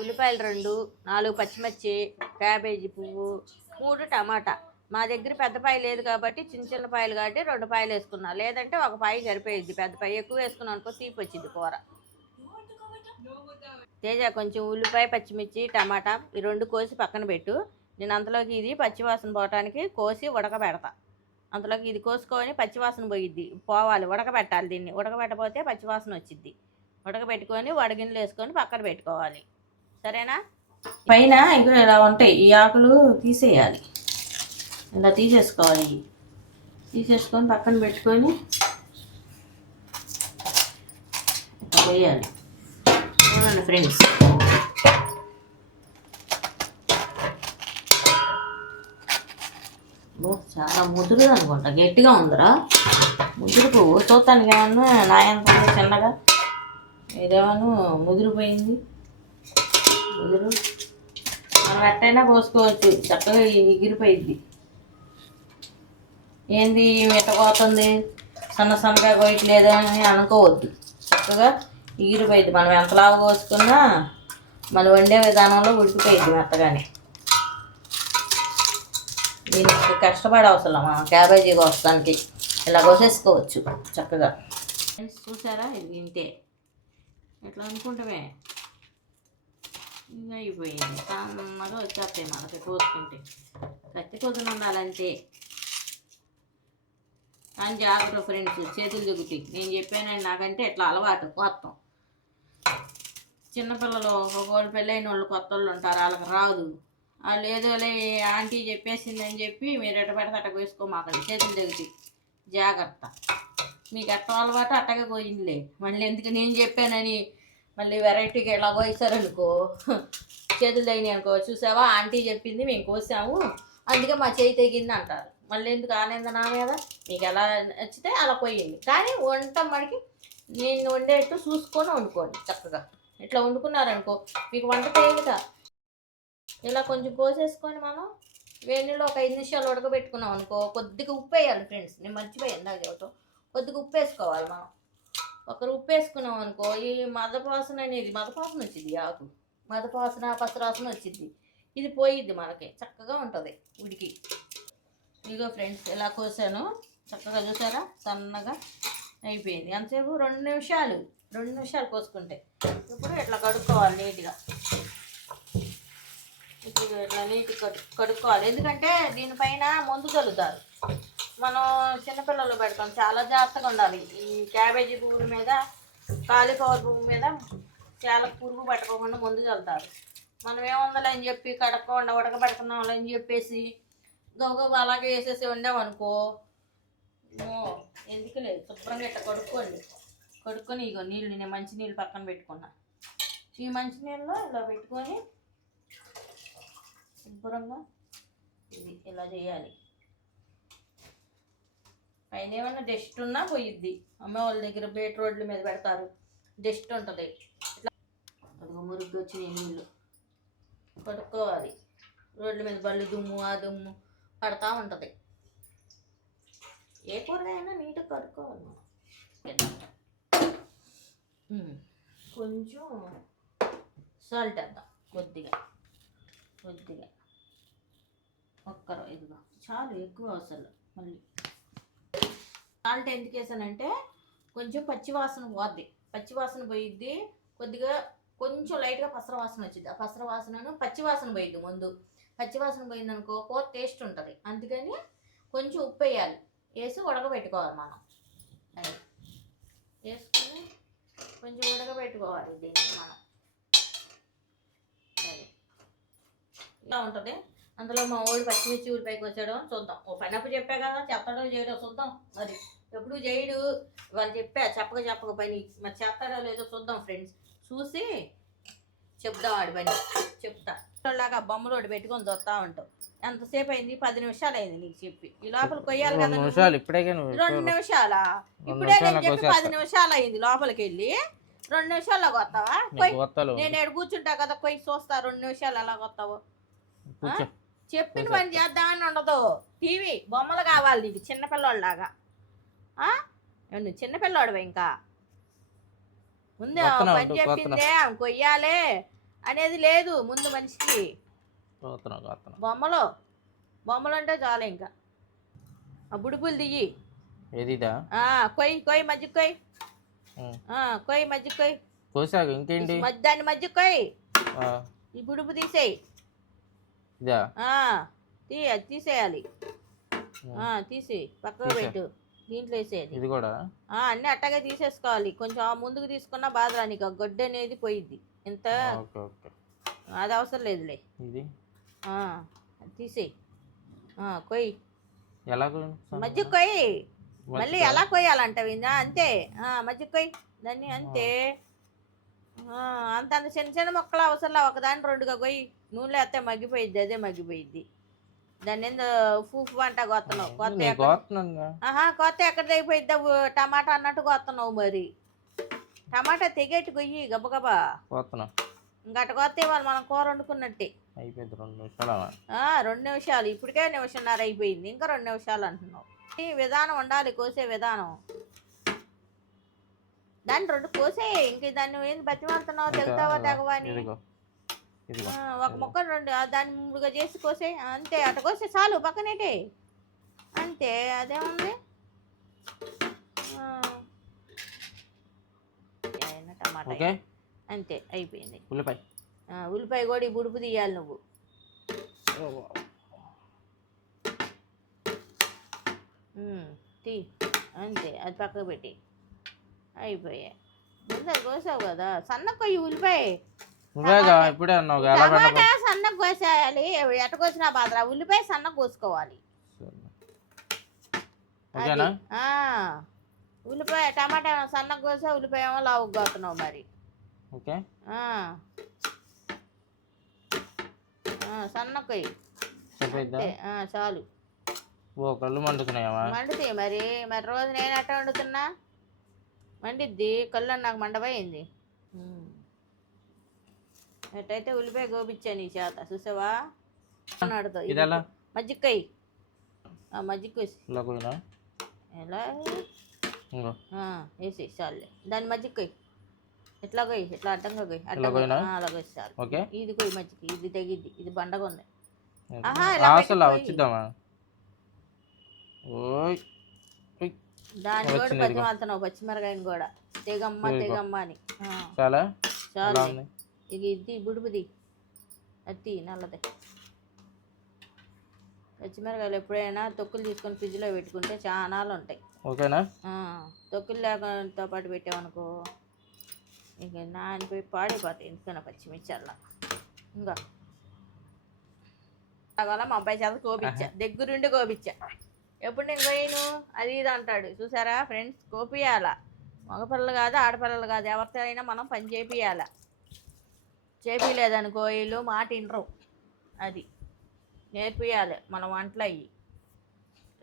ఉల్లిపాయలు 2, 4 పచ్చిమిర్చి, క్యాబేజీ పువ్వు, 3 టమాటా. మా దగ్గర పెద్ద పాయ లేదు కాబట్టి చిన్న పాయలు కాబట్టి 2 పాయలు వేసుకున్నా, లేదంటే 1 పాయ సరిపోయిద్ది. పెద్ద పాయ ఎక్కువ వేసుకున్నాం అనుకో తీపి వచ్చింది కూర. తేజ కొంచెం ఉల్లిపాయ, పచ్చిమిర్చి, టమాటా ఈ 2 కోసి పక్కన పెట్టు. నేను అంతలోకి ఇది పచ్చివాసన పోవటానికి కోసి ఉడకబెడతా. అంతలోకి ఇది కోసుకొని పచ్చివాసన పోవాలి, ఉడకబెట్టాలి. దీన్ని ఉడకబెట్టకపోతే పచ్చివాసన వచ్చిద్ది. ఉడకబెట్టుకొని వడగిన్నెలు వేసుకొని పక్కన పెట్టుకోవాలి. సరేనా? పైన ఇంకా ఇలా ఉంటాయి, ఈ ఆకులు తీసేయాలి. ఇలా తీసేసుకోవాలి. తీసేసుకొని పక్కన పెట్టుకొని వేయాలి. చూడండి ఫ్రెండ్స్, చాలా ముదురుగా అనుకుంటా, గట్టిగా ఉందిరా. ముదురు పువ్వు చూస్తానికి ఏమన్నా నాయంత చిన్నగా, ఇదేమన్నా ముదిరిపోయింది. ముదురు మనం ఎట్టయినా కోసుకోవచ్చు, చక్కగా ఎగిరిపోయిద్ది. ఏంది మిట్టపోతుంది, సన్నగా కోయట్లేదు అని అనుకోవద్దు. చక్కగా ఎగిరిపోయిద్ది. మనం ఎంతలాగా కోసుకున్నా మనం వండే విధానంలో ఉడికిపోయిద్ది మెత్తగానే. దీనికి కష్టపడే అవసరం, మనం క్యాబేజీ కోసడానికి ఇలా కోసేసుకోవచ్చు చక్కగా. చూసారా, ఇది ఇంతే. ఎట్లా అనుకుంటామే ఇంకా అయిపోయింది. సన్నగా వచ్చేస్తాయి మనకి కోసుకుంటే. కత్తి కొద్దిన ఉండాలంతే. కానీ జాగ్రత్త ఫ్రెండ్స్, చేతులు దిగుతాయి. నేను చెప్పానండి, నాకంటే ఇట్లా అలవాటు. కొత్తం చిన్నపిల్లలు ఒకళ్ళు పెళ్ళైన వాళ్ళు కొత్త వాళ్ళు ఉంటారు, వాళ్ళకి రాదు. వాళ్ళు ఏదోలే ఆంటీ చెప్పేసిందని చెప్పి మీరు ఎట్ట పెడితే అట్ట వేసుకోమాకండి, చేతులు దిగుతాయి. జాగ్రత్త. మీకు ఎట్ట అలవాటు అట్టగా పోయిందిలే. మళ్ళీ ఎందుకు నేను చెప్పానని మళ్ళీ వెరైటీగా ఇలా కోసారనుకో, చేతులు తగినాయి అనుకో, చూసావా ఆంటీ చెప్పింది మేము కోసాము అందుకే మా చేయి తెగింది అంటారు. మళ్ళీ ఎందుకు ఆనంద నా మీద? మీకు ఎలా నచ్చితే అలా పోయింది. కానీ వంట మడికి నేను వండేట్టు చూసుకొని వండుకోండి చక్కగా. ఇట్లా వండుకున్నారనుకో మీకు వంట తేలిక. ఇలా కొంచెం కోసేసుకొని మనం వేడిలో ఒక 5 నిమిషాలు ఉడకబెట్టుకున్నాం అనుకో, కొద్దిగా ఉప్పు వేయాలి ఫ్రెండ్స్. నేను మర్చిపోయాను ఇందాక చెప్పటం. కొద్దిగా ఉప్పు వేసుకోవాలి మనం. ఒకరు ఉప్పు వేసుకున్నాం అనుకో, ఈ మదపాసన అనేది మదపాసన వచ్చింది, ఆకు మదపాసన పసరాసన వచ్చింది. ఇది పోయిద్ది మనకి, చక్కగా ఉంటుంది ఉడికి. ఇదిగో ఫ్రెండ్స్, ఇలా కోసాను చక్కగా. చూసారా, సన్నగా అయిపోయింది. ఎంతసేపు 2 నిమిషాలు కోసుకుంటే. ఇప్పుడు ఇట్లా కడుక్కోవాలి నీట్గా. ఇప్పుడు ఇట్లా నీట్గా కడుక్కోవాలి. ఎందుకంటే దీనిపైన మందు చల్లుతారు. మనం చిన్నపిల్లలు పెడతాం, చాలా జాగ్రత్తగా ఉండాలి. ఈ క్యాబేజీ పువ్వుల మీద, కాలీఫ్లవర్ పువ్వు మీద చాలా పురుగు పట్టుకోకుండా మందు చల్లుతారు. మనం ఏముందని అని చెప్పి కడక్కుండా ఉడకబెడుతున్నాం అని చెప్పేసి గౌగవ అలాగే వేసేసి వండామనుకో, ఎందుకు లేదు. శుభ్రంగా ఇట్లా కడుక్కొని ఇగో నీళ్ళు, నేను మంచినీళ్ళు పక్కన పెట్టుకున్నా. ఈ మంచినీళ్ళలో ఇలా పెట్టుకొని శుభ్రంగా ఇది ఇలా చేయాలి. పైన ఏమన్నా డస్ట్ ఉన్నా పోయిద్ది. అమ్మ వాళ్ళ దగ్గర బేట్ రోడ్ల మీద పెడతారు, డస్ట్ ఉంటుంది. ఇట్లా అదిగో మురుగ్గా వచ్చినాయి నీళ్ళు. కడుక్కోవాలి. రోడ్ల మీద బళ్ళు దుమ్ము ఆ దుమ్ము పడతా ఉంటుంది. ఏ కూరగాయనా నీట్గా కడుక్కోవాలి మనం. కొంచెం సాల్ట్ వేద్దాం, కొద్దిగా ఒక్కరు. ఇదిగో చాలు, ఎక్కువ అవసరం. మళ్ళీ సాల్ట్ ఎందుకు వేసానంటే కొంచెం పచ్చివాసన పోద్ది, పచ్చివాసన పోయిద్ది. కొద్దిగా కొంచెం లైట్గా పసరవాసన వచ్చింది. ఆ పసరవాసనను పచ్చివాసన పోయిద్ది ముందు. పచ్చివాసన పోయిందనుకో కూర టేస్ట్ ఉంటుంది. అందుకని కొంచెం ఉప్పు వేయాలి, వేసి ఉడకబెట్టుకోవాలి మనం. అది వేసుకొని కొంచెం ఉడకబెట్టుకోవాలి దీన్ని మనం. అది ఇలా ఉంటుంది. అందులో మా ఊళ్ళు పచ్చిమిర్చి ఉల్లిపాయకి వచ్చాడో చూద్దాం. ఓ పనప్పుడు చెప్పా కదా, చెప్పడో చేయడో చూద్దాం. మరి ఎప్పుడు చేయడు, వాళ్ళు చెప్పక పని మరి చేస్తాడో లేదో చూద్దాం ఫ్రెండ్స్. చూసి చెప్దాం ఆడి పని. చెప్తా లాగా బొమ్మలోడు పెట్టుకొని చూస్తా ఉంటావు. ఎంతసేపు అయింది? 10 నిమిషాలు అయింది నీకు చెప్పి. ఈ లోపల కొయ్యాలి కదా. 2 నిమిషాలా? ఇప్పుడే నేను చెప్పి 10 నిమిషాలు అయింది. లోపలికి వెళ్ళి 2 నిమిషాల్లో కొత్తావా? నేను ఏడు కూర్చుంటా కదా, కొయ్యి చూస్తా. 2 నిమిషాలు ఎలా కొత్తావు? చెప్పిన పని చేద్దామని ఉండదు. టీవీ బొమ్మలు కావాలి నీకు చిన్నపిల్లోళ్ళలాగా. నువ్వు చిన్నపిల్లోడివే ఇంకా. ముందే పని చెప్పిందే కొయ్యాలి. అనేది లేదు ముందు మనిషికి. బొమ్మలు అంటే చాలు ఇంకా. ఆ బుడుపులు దియ్యి. ఏదిదా? కొయ్యి మధ్య కొయ్యి. కొయ్యి మధ్య కొయ్యి. కోసాక ఇంకేంటి? దాన్ని మధ్య కొయ్యి. ఈ బుడుపు తీసేయి. తీసేయాలి. తీసి పక్కకు పెట్టు. దీంట్లో వేసేది. ఇది కూడా అన్నీ అట్టగే తీసేసుకోవాలి. కొంచెం ముందుకు తీసుకున్నా బాధ నీకు గొడ్డ అనేది పోయిద్ది. ఇంత అది అవసరం లేదులే. ఇది తీసేయి. కొయ్యి. ఎలా మధ్య కొయ్యి. మళ్ళీ ఎలా కొయ్యాలంటావు అంతే. మధ్య కొయ్యి దాన్ని అంతే. అంత చిన్న చిన్న మొక్కలు అవసరంలా ఒకదాన్ని రెండుగా కొయ్యి. నూనెలో వేస్తే మగ్గిపోయిద్ది. అదే మగ్గిపోయిద్ది. దాన్ని ఏందో ఫూఫు అంట కొత్తనావు. కొత్త ఎక్కడ తెగిపోయిద్దా? టమాటా అన్నట్టు కొత్తనావు మరి. టమాటా తెగేట్టు కొయ్యి గబగబా. ఇంకట కొత్త వాళ్ళు మనం కూర వండుకున్నట్టే. అయిపోయింది 2 నిమిషాలు. 2 నిమిషాలు. ఇప్పటికే 1.5 నిమిషాలు అయిపోయింది. ఇంకా 2 నిమిషాలు అంటున్నావు. ఈ విధానం ఉండాలి కోసే విధానం. దాన్ని 2 కోసే. ఇంక దాన్ని ఏంది బతిమాలుతున్నావు? తెగుతావా తెగవా అని. ఒక మొక్క 2 దాన్ని 3గా చేసి కోసే. అంతే. అట కోసే చాలు పక్కనేటే. అంతే. అదేముంది. టమాటా అంతే అయిపోయింది. ఉల్లిపాయ కూడా ఈ బుడుపు తీయాలి నువ్వు. తీ అంతే. అది పక్కకు పెట్టి అయిపోయాయి. ముందు అది కోసావు కదా. సన్నగా కొయ్యి ఉల్లిపాయ. టమాటా సన్నగా కోసేయాలి. ఎట కోసినా బాధ. ఉల్లిపాయ సన్నగా కోసుకోవాలి. ఉల్లిపాయ టమాటా సన్నగా కోసా. ఉల్లిపాయ ఏమో లావుగా కోస్తున్నావు మరి. సన్న కొయ్యి. చాలు. కళ్ళు మండుతున్నాయా? మండుతాయి మరి. రోజు నేను ఎట్ట వండుతున్నా మండిద్ది. కళ్ళు నాకు మండపోయింది. ఎట్టయితే ఉల్లిపాయ గోపించా నీ చేత. చూసావా? మజ్జిగ మజ్జిగ ఎలా వేసి చాలులే. దాన్ని మజ్జిగ కొయ్యి. ఎట్లా కొయ్యి. ఎట్లా అడ్డంగా కొయ్యి. అలా కొయ్యి చాలు. ఇది కొయ్యి మజ్జిగ. ఇది తెగిద్ది. ఇది బండగా ఉంది. దాన్ని కూడా బతిమాలుతున్నావు. పచ్చిమిరకాయని కూడా తెగమ్మ అని. చాలు. ఇక ఇది బుడుపుది. అత్తి నల్లది. పచ్చిమిరకాయలు ఎప్పుడైనా తొక్కులు తీసుకొని ఫ్రిడ్జ్లో పెట్టుకుంటే చాలా ఉంటాయి. ఓకేనా? తొక్కులు లేకుండా పాటు పెట్టామనుకో ఇక నానిపోయి పాడైపోతాయి. ఎందుకన్నా పచ్చిమిర్చి అలా. ఇంకా అలా మా అబ్బాయి చేత కోపించా. దగ్గరుండి కోపించా. ఎప్పుడు నేను పోయిను అది ఇది అంటాడు. చూసారా ఫ్రెండ్స్? కోపియాల. మగపిల్లలు కాదు ఆడపిల్లలు కాదు ఎవరితో అయినా మనం పని చేపియాల. చేపియలేదనుకో వీళ్ళు మాట వినరు. అది నేర్పియాలి మనం వంటలు అయ్యి.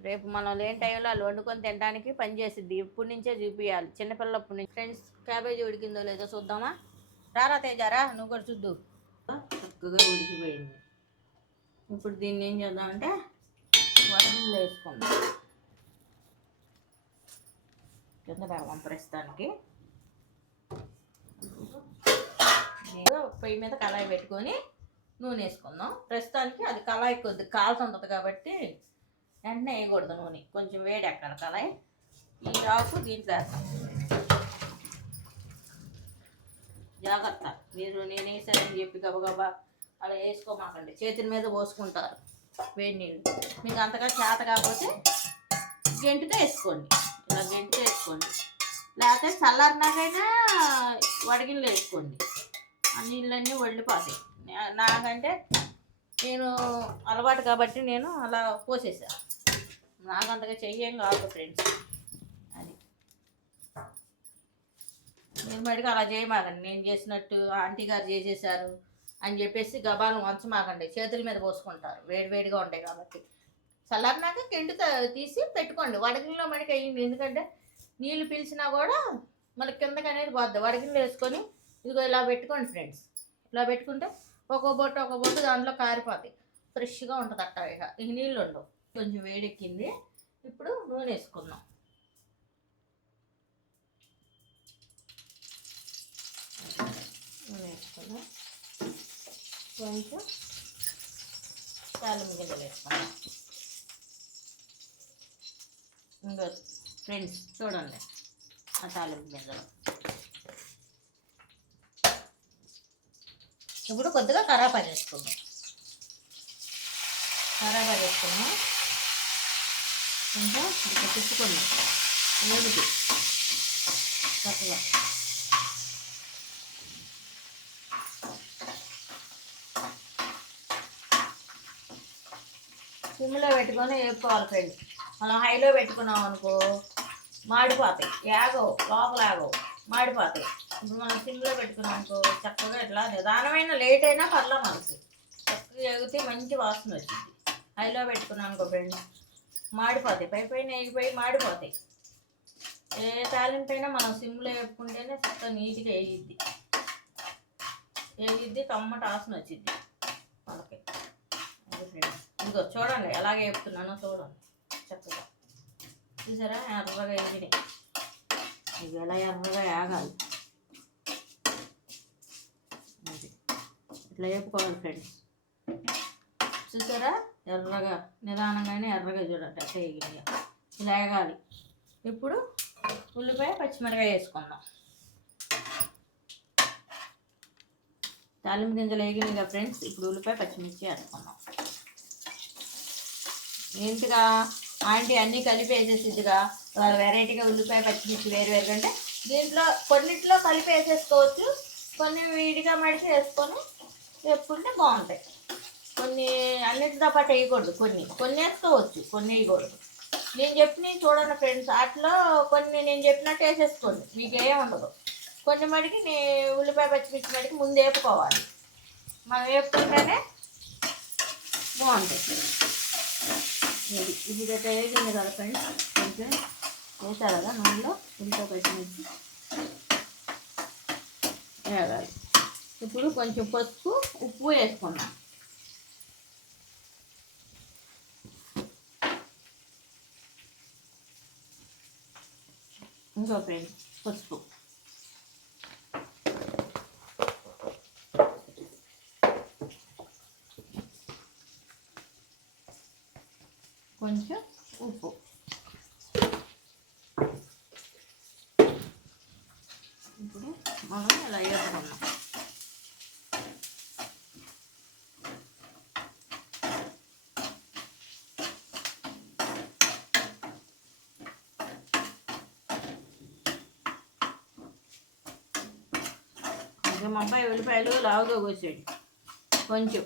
రేపు మనం లేని టైంలో వాళ్ళు వండుకొని తినడానికి పని చేసిద్ది. ఇప్పటి నుంచే చూపించాలి. చిన్నపిల్లలప్పటి నుంచి. ఫ్రెండ్స్ క్యాబేజీ ఉడికిందో లేదో చూద్దామా? రారా తేజారా నువ్వు కూడా చూద్దు. చక్కగా ఉడికిపోయింది. ఇప్పుడు దీన్ని ఏం చేద్దామంటే వడనీళ్ళు వేసుకుందాం. కింద పెడదాం ప్రస్తుతానికి. పొయ్యి మీద కళాయి పెట్టుకొని నూనె వేసుకుందాం. ప్రస్తుతానికి అది కళాయి కొద్ది కాలుతుంటుంది కాబట్టి వెంటనే వేయకూడదు నూనె. కొంచెం వేడి ఎక్కాలి కళాయి. ఈ ఆకు దీంట్లో వేస్తాం. జాగ్రత్త. మీరు నేను వేసానని చెప్పి గబగబా అలా వేసుకోమాకండి. చేతుల మీద పోసుకుంటారు వేడి నీళ్ళు. మీకు అంతగా చేత కాకపోతే గెంటుతో వేసుకోండి. ఇలా గెంటుతో వేసుకోండి. లేకపోతే చల్లారినాకైనా వడగిళ్ళు వేసుకోండి. ఆ నీళ్ళన్నీ వడిలిపోతాయి. నాకంటే నేను అలవాటు కాబట్టి నేను అలా పోసేసాను. నాకంతగా చెయ్యేం కాదు ఫ్రెండ్స్. అది మీరు మటుకు అలా చేయమాకండి. నేను చేసినట్టు ఆంటీ గారు చేసేసారు అని చెప్పేసి గబాలను వంచమాకండి. చేతుల మీద పోసుకుంటారు. వేడివేడిగా ఉంటాయి కాబట్టి. చల్లారినాక కెండు తీసి పెట్టుకోండి. వడగిల్లో మనకి అయ్యింది. ఎందుకంటే నీళ్ళు పీల్చినా కూడా మనకి కిందకి అనేది పోద్ది. వడగిల్లో వేసుకొని ఇదిగో ఇలా పెట్టుకోండి ఫ్రెండ్స్. ఇలా పెట్టుకుంటే ఒక్కో బొట్టు దాంట్లో కారిపోతాయి. ఫ్రెష్గా ఉంటుంది అట్ట. ఇక నీళ్ళు ఉండవు. కొంచెం వేడెక్కింది. ఇప్పుడు నూనె వేసుకుందాం. నూనె వేసుకుందాం. కొంచెం తాలింపు గింజలు వేసుకున్నాం. ఇంకా ఫ్రెండ్స్ చూడండి ఆ తాలింపు గింజలు. ఇప్పుడు కొద్దిగా కరాపాకు వేసుకుందాం. కరాపాకు వేసుకున్నాం. కొంచెం ఇట్లా తిప్పుకున్నాం వేగుతూ చక్కగా. సిమ్లో పెట్టుకొని వేపుకోవాలి ఫ్రెండ్స్. మనం హైలో పెట్టుకున్నాం అనుకో మాడిపోతాయి, యాగవు, లోపల ఆగవు, మాడిపోతాయి. ఇప్పుడు మనం సిమ్లో పెట్టుకున్నాం అనుకో చక్కగా ఇట్లా నిదానమైన లేట్ అయినా పర్లా మనకి చక్కగా ఎగితే మంచి వాసన వచ్చింది. హైలో పెట్టుకున్నాం అనుకో ఫ్రెండ్స్ మాడిపోతాయి, పై పైన ఎగిపోయి మాడిపోతాయి. ఏ తాలింపు అయినా మనం సిమ్లో వేపుకుంటేనే చక్కగా నీట్గా ఎగిద్ది, కమ్మటి వాసన వచ్చింది మనకి. అది ఫ్రెండ్స్ ఇంకో చూడండి ఎలాగ వేపుతున్నానో చూడండి చక్కగా. చూసారా ఎర్రగా వేగినాయి. ఇవి ఎలా ఎర్రగా వేగాలి, అది ఇట్లా వేపుకోవాలి ఫ్రెండ్స్. చూసారా ఎర్రగా నిదానంగానే ఎర్రగా చూడండి అట్లా వేగినాయి. ఇలా వేగాలి. ఇప్పుడు ఉల్లిపాయ పచ్చిమిరకాయ వేసుకుందాం. తాలింపు గింజలు వేగినాయి కదా ఫ్రెండ్స్. ఇప్పుడు ఉల్లిపాయ పచ్చిమిర్చి వేసుకుందాం. ఏంటిగా ఆంటీ అన్నీ కలిపి వేసేసిద్దిగా వెరైటీగా ఉల్లిపాయ పచ్చిమిర్చి వేరు అంటే దీంట్లో కొన్నిట్లో కలిపి వేసేసుకోవచ్చు, కొన్ని విడిగా మడిచి వేసుకొని వేపుకుంటే బాగుంటాయి. కొన్ని అన్నిటితో పాటు వేయకూడదు, కొన్ని వేసుకోవచ్చు, కొన్ని వేయకూడదు. నేను చెప్పినవి చూడండి ఫ్రెండ్స్. వాటిలో కొన్ని నేను చెప్పినట్టు వేసేసుకోండి, మీకు ఏం ఉండదు. కొన్ని మడికి ఉల్లిపాయ పచ్చిమిర్చి మడికి ముందు వేపుకోవాలి. మనం వేపుకుంటేనే బాగుంటాయి. ఇది గట్రా వేగింది కదా ఫ్రెండ్స్. కొంచెం వేసారు కదా నూనెలో ఉల్లిపాయ పచ్చిమిర్చి వేగాలి. ఇప్పుడు కొంచెం పసుపు ఉప్పు వేసుకున్నాం. ఇంకో ఫ్రెండ్స్ పసుపు, కొంచెం ఉప్పు. ఇప్పుడు మనం ఇలా వేసుకున్నాం. కొంచెం అబ్బాయి ఉల్లిపాయలు లావుగా కోసాడు. కొంచెం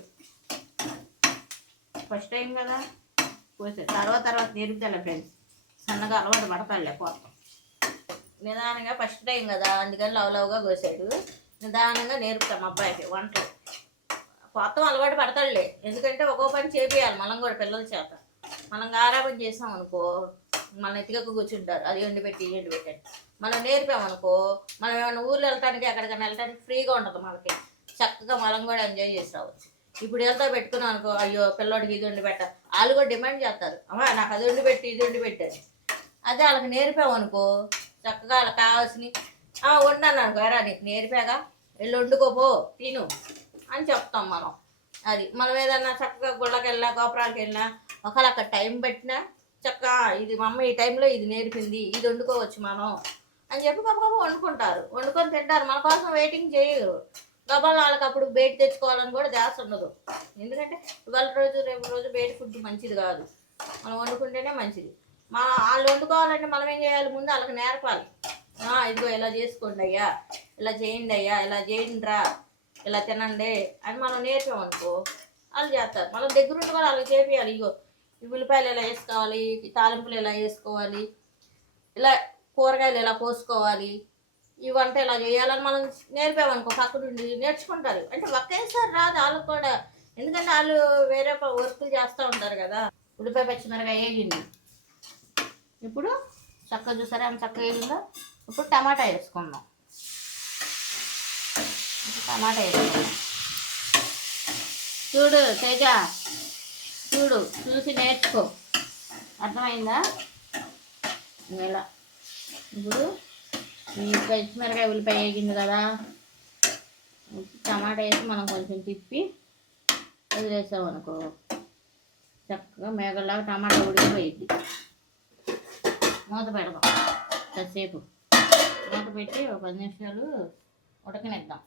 ఫస్ట్ టైం కదా కోసాడు, తర్వాత నేర్పుతాలే ఫ్రెండ్స్. సన్నగా అలవాటు పడతాడులే పోతాం. నిదానంగా ఫస్ట్ టైం కదా అందుకని లవ్గా కోసాడు. నిదానంగా నేర్పుతాం అబ్బాయికి వంటలు. కొత్త అలవాటు పడతాడులే, ఎందుకంటే ఒక్కో పని చేపియాలి మనం కూడా పిల్లల చేత. మనం గారాబం చేసాం అనుకో మన ఎత్తికకు కూర్చుంటారు, అది వండి పెట్టి ఇది వండి పెట్టండి. మనం నేర్పామనుకో మనం ఏమైనా ఊర్లో వెళ్ళటానికి ఎక్కడికైనా వెళ్ళటానికి ఫ్రీగా ఉంటుంది మనకి. చక్కగా మనం కూడా ఎంజాయ్ చేసి రావచ్చు. ఇప్పుడు వెళ్తా పెట్టుకున్నాం అనుకో, అయ్యో పిల్లోడికి ఇది వండి పెట్టాలి, వాళ్ళు కూడా డిమాండ్ చేస్తారు, అమ్మా నాకు అది వండి పెట్టి ఇది వండి పెట్టారు. అదే వాళ్ళకి నేర్పామనుకో చక్కగా వాళ్ళకి కావాల్సినవి వండాను అనుకో, ఎరా నీకు నేర్పాగా వెళ్ళి వండుకోపో తిను అని చెప్తాం మనం. అది మనం ఏదన్నా చక్కగా గుళ్ళకి వెళ్ళినా గోపురాలకు వెళ్ళినా ఒకవేళ అక్కడ టైం పెట్టినా చక్కగా ఇది మా అమ్మ ఈ టైంలో ఇది నేర్పింది, ఇది వండుకోవచ్చు మనం అని చెప్పి గొప్ప వండుకుంటారు, వండుకొని తింటారు. మన కోసం వెయిటింగ్ చేయరు. గబాలు వాళ్ళకి అప్పుడు బయట తెచ్చుకోవాలని కూడా ధ్యాస ఉండదు. ఎందుకంటే ఇవాళ రోజు రేపు రోజు బయట ఫుడ్ మంచిది కాదు, మనం వండుకుంటేనే మంచిది. వాళ్ళు వండుకోవాలంటే మనం ఏం చేయాలి, ముందు వాళ్ళకి నేర్పాలి. ఇదిగో ఇలా చేసుకోండి అయ్యా, ఇలా చేయండి అయ్యా, ఇలా చేయండి రా, ఇలా తినండి అని మనం నేర్పామనుకో వాళ్ళు చేస్తారు. మనం దగ్గరుండి కూడా వాళ్ళకి చేపియాలి. ఇగో ఈ ఉల్లిపాయలు ఎలా వేసుకోవాలి, తాలింపులు ఎలా వేసుకోవాలి, ఇలా కూరగాయలు ఎలా కోసుకోవాలి, ఈ వంట ఎలా చేయాలని మనం నేర్పామనుకో పక్క నుండి నేర్చుకుంటారు. అంటే ఒకేసారి రాదు వాళ్ళకు కూడా, ఎందుకంటే వాళ్ళు వేరే వర్కులు చేస్తూ ఉంటారు కదా. ఉల్లిపాయ పచ్చిమిరకాయ వేగింది. ఇప్పుడు చక్కగా చూసారా ఆమె చక్కగా వేగిందో. ఇప్పుడు టమాటా వేసుకుందాం. టమాటా వేసుకుందాం. చూడు తేజ, చూడు చూసి నేర్చుకో, అర్థమైందా? ఇలా ఇప్పుడు ఈ పచ్చిమిరకాయ ఉల్లిపాయ వేగింది కదా, టమాటా వేసి మనం కొంచెం తిప్పి వదిలేసామనుకో చక్కగా మేఘల్లాగా టమాటా ఉడికిపోయింది. మూత పెడదాం కాసేపు. మూత పెట్టి ఒక 10 నిమిషాలు ఉడకనిద్దాం.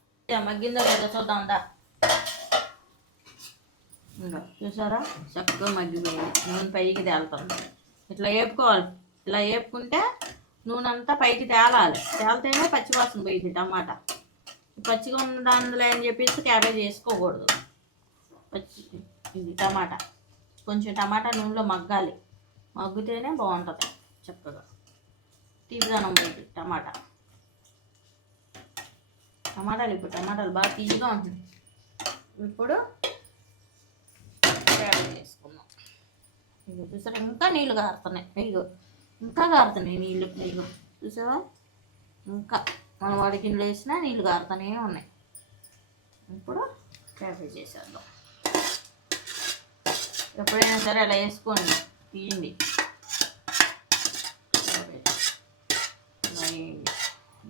మగ్గిందో లేదో చూద్దాం దా. ఇంకా చూసారా చక్కగా మగ్గిపోయింది. నూనె పైకి తేలుతుంది. ఇట్లా వేపుకోవాలి. ఇలా వేపుకుంటే నూనె అంతా పైకి తేలాలి. తేలితేనే పచ్చివాసన పోయింది టమాటా. పచ్చిగా ఉన్న దానిలో అని చెప్పేసి క్యాబేజ్ వేసుకోకూడదు. ఇది టమాటా కొంచెం టమాటా నూనెలో మగ్గాలి. మగ్గితేనే బాగుంటుంది. చక్కగా తీపిదనం పోయింది టమాటాలు. ఇప్పుడు టమాటాలు బాగా తీయగా ఉంటుంది. ఇప్పుడు క్యాబేజ్ వేసుకున్నాం. ఇక చూసారా ఇంకా నీళ్ళు కారుతున్నాయి. ఇంకా కారుతున్నాయి నీళ్ళు. చూసావా ఇంకా మనం వాడికి వేసినా నీళ్ళు కారుతూనే ఉన్నాయి. ఇప్పుడు క్యాబేజ్ వేసేద్దాం. ఎప్పుడైనా సరే అలా వేసుకోండి, తీయండి.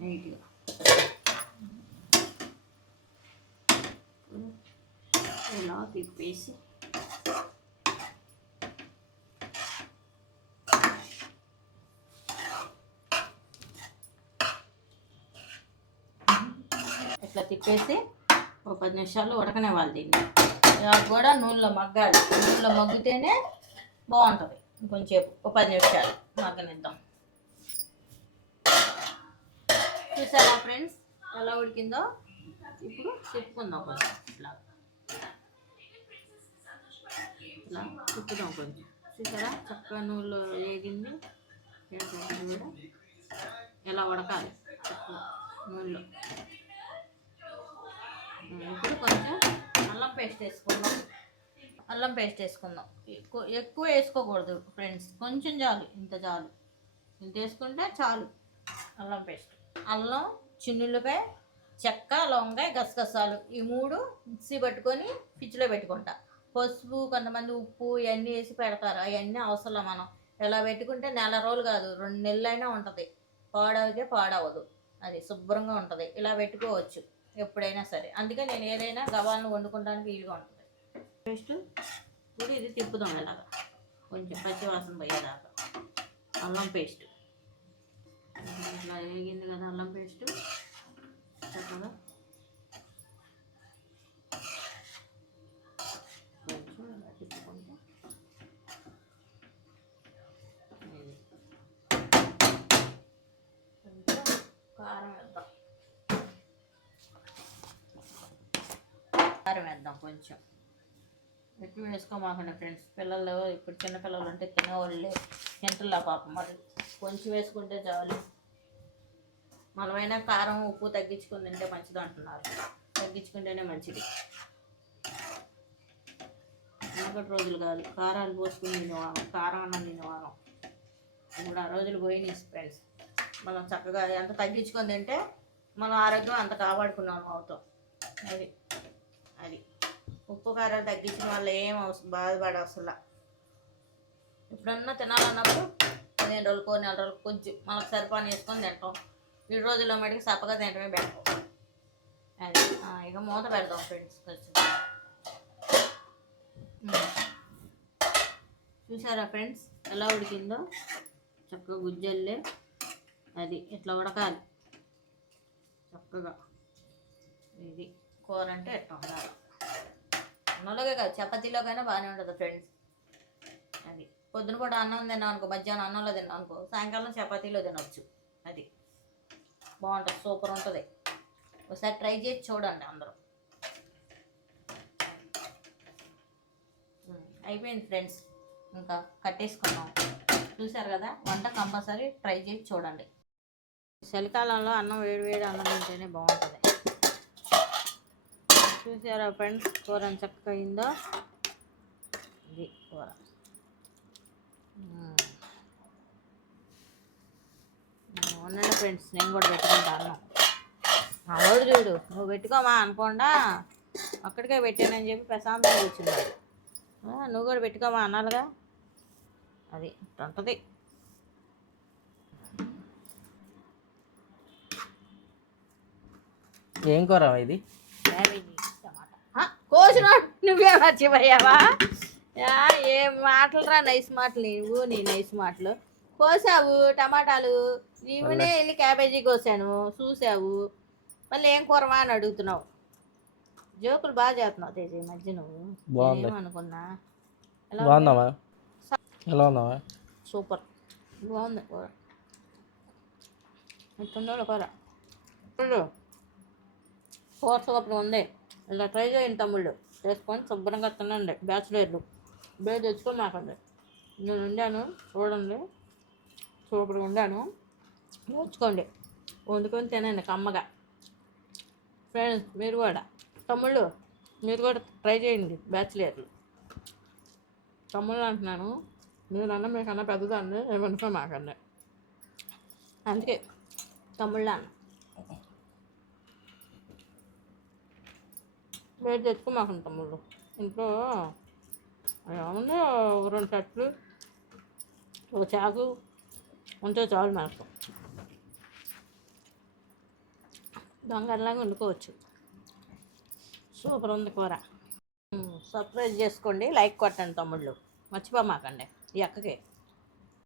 నీట్గా ఇలా తిప్పేసి ఇట్లా తిప్పేసి ఒక 10 నిమిషాలు ఉడకనివ్వాలి. దీన్ని ఇలా కూడా నూనెలో మగ్గాలి. నూనెలో మగ్గితేనే బాగుంటుంది. ఇంకొంచెంసేపు ఒక 10 నిమిషాలు మగ్గనిద్దాం. చూసారా ఫ్రెండ్స్ ఎలా ఉడికిందో? ఇప్పుడు తిప్పుకుందాం కొంచెం. ఇలా తిప్పుదాం కొంచెం. చూసారా చక్కగా నూనెలో వేగింది. కూడా ఎలా ఉడకాలి నూనెలో. ఇప్పుడు కొంచెం అల్లం పేస్ట్ వేసుకుందాం. ఎక్కువ వేసుకోకూడదు ఫ్రెండ్స్, కొంచెం చాలు. ఇంత వేసుకుంటే చాలు. అల్లం పేస్ట్, అల్లం, చిన్నులపై, చెక్క, లవంగాయ, గసగసాలు ఈ 3 మిక్సీ పట్టుకొని ఫ్రిడ్జ్లో పెట్టుకుంటా. పసుపు, కొంతమంది ఉప్పు ఇవన్నీ వేసి పెడతారు. అవన్నీ అవసరం. మనం ఇలా పెట్టుకుంటే నెల రోజులు కాదు 2 నెలలైనా ఉంటుంది. పాడైతే పాడవదు. అది శుభ్రంగా ఉంటుంది. ఇలా పెట్టుకోవచ్చు ఎప్పుడైనా సరే. అందుకే నేను ఏదైనా గవాలను వండుకోవడానికి వీలుగా ఉంటుంది. పేస్ట్ ఇప్పుడు ఇది తిప్పుదాం ఇలాగా కొంచెం పచ్చివాసన పోయేదాకా. అల్లం పేస్ట్ ఇట్లా వేగింది కదా. అల్లం పేస్ట్ చక్కగా కొంచెం ఇలా తిప్పుకుంటే కొంచెం కారం వేద్దాం. కొంచెం ఎక్కువ వేసుకోమాకండి ఫ్రెండ్స్. పిల్లలు ఇప్పుడు చిన్నపిల్లలు అంటే తినేవాళ్ళే తింటున్నా పాపం. మరి కొంచెం వేసుకుంటే చాలు. మనమైనా కారం ఉప్పు తగ్గించుకుని తింటే మంచిది అంటున్నారు. తగ్గించుకుంటేనే మంచిది. ఒకటి రోజులు కాదు కారాలు పోసుకుని తినేవాళ్ళం. కారం అన్నం తినేవాళ్ళం. ఇప్పుడు ఆ రోజులు పోయినాయి ఫ్రెండ్స్. మనం చక్కగా ఎంత తగ్గించుకొని తింటే మనం ఆరోగ్యం అంత కాపాడుకున్నాం అవుతాం. అది ఉప్పు కారాలు తగ్గించిన వాళ్ళు ఏం బాధపడవసలా. ఎప్పుడన్నా తినాలన్నప్పుడు 15 రోజులకో 4 రోజులకు కొంచెం మనకు సరిపాని వేసుకొని తింటాం. 7 రోజుల్లో మటుకు సప్పగా తింటమే పెడతాం. అది ఇక మూత పెడదాం ఫ్రెండ్స్. కొంచెం చూసారా ఫ్రెండ్స్ ఎలా ఉడికిందో? చక్కగా గుజ్జల్లే. అది ఇట్లా ఉడకాలి చక్కగా. ఇది కూర అంటే ఎట్లా ఉండాలి. అన్నంలోకే కాదు చపాతీలోకైనా బాగానే ఉంటుంది ఫ్రెండ్స్. అది పొద్దున కూడా అన్నం తిన్నాం అనుకో, మధ్యాహ్నం అన్నంలో తిన్నాం అనుకో, సాయంకాలం చపాతీలో తినవచ్చు. అది బాగుంటుంది. సూపర్ ఉంటుంది. ఒకసారి ట్రై చేసి చూడండి అందరూ. అయిపోయింది ఫ్రెండ్స్. ఇంకా కట్టేసుకున్నాం. చూసారు కదా వంట కంపల్సరీ ట్రై చేసి చూడండి. చలికాలంలో అన్నం వేడి అన్నం తింటేనే బాగుంటుంది. చూసారా ఫ్రెండ్స్ కూర చక్కగా అయిందో? ఇది కూర. ఉండండి ఫ్రెండ్స్ నేను కూడా పెట్టుకుంటా అన్నం. మా వాడు చూడు నువ్వు పెట్టుకోమా అనకుండా అక్కడికే పెట్టానని చెప్పి ప్రశాంతంగా కూర్చున్నాడు. నువ్వు కూడా పెట్టుకోమా అనాలిగా. అది ఉంటుంది. ఏం కూర ఇది? కోసినాడు నువ్వే మర్చిపోయావా? ఏం మాటలు రా, నైస్ మాటలు నువ్వు, నీ నైస్ మాటలు. కోసావు టమాటాలు, ఈమెనే వెళ్ళి క్యాబేజీ కోసాను చూసావు, మళ్ళీ ఏం కూరమా అని అడుగుతున్నావు. జోకులు బాగా చేస్తున్నావు తేజ ఈ మధ్య నువ్వు. బాగుంది. ఏమనుకున్నా. బాగుందామా? ఎలా ఉందామా? సూపర్, బాగుంది కూర. ఇట్టుండే కూర కూర సూపర్ ఉంది. ఇలా ట్రై చేయండి తమ్ముళ్ళు, చేసుకొని శుభ్రంగా తినండి. బ్యాచులర్లు బేర్ తెచ్చుకొని మాకండి. నేను వండాను చూడండి, సూపర్గా వండాను, నేర్చుకోండి, వండుకొని తినండి కమ్మగా. ఫ్రెండ్స్ మీరు కూడా తమ్ముళ్ళు మీరు కూడా ట్రై చేయండి. బ్యాచులర్లు తమ్ముళ్ళు అంటున్నాను, మీరన్నా మీకన్నా పెద్దదాన్ని ఏమనుకో మాకండి, అందుకే తమ్ముళ్ళు అన్న. వేడి తెచ్చుకో మాకండి తమ్ముళ్ళు. ఇంట్లో ఏమన్నా 2 చెట్లు ఒక చాకు ఉంటే చాలు మనకు, దొంగలాగా వండుకోవచ్చు. సూపర్ ఉంది కూర. సబ్స్క్రైబ్ చేసుకోండి, లైక్ కొట్టండి తమ్ముళ్ళు, మర్చిపోమాకండి ఈ అక్కకి.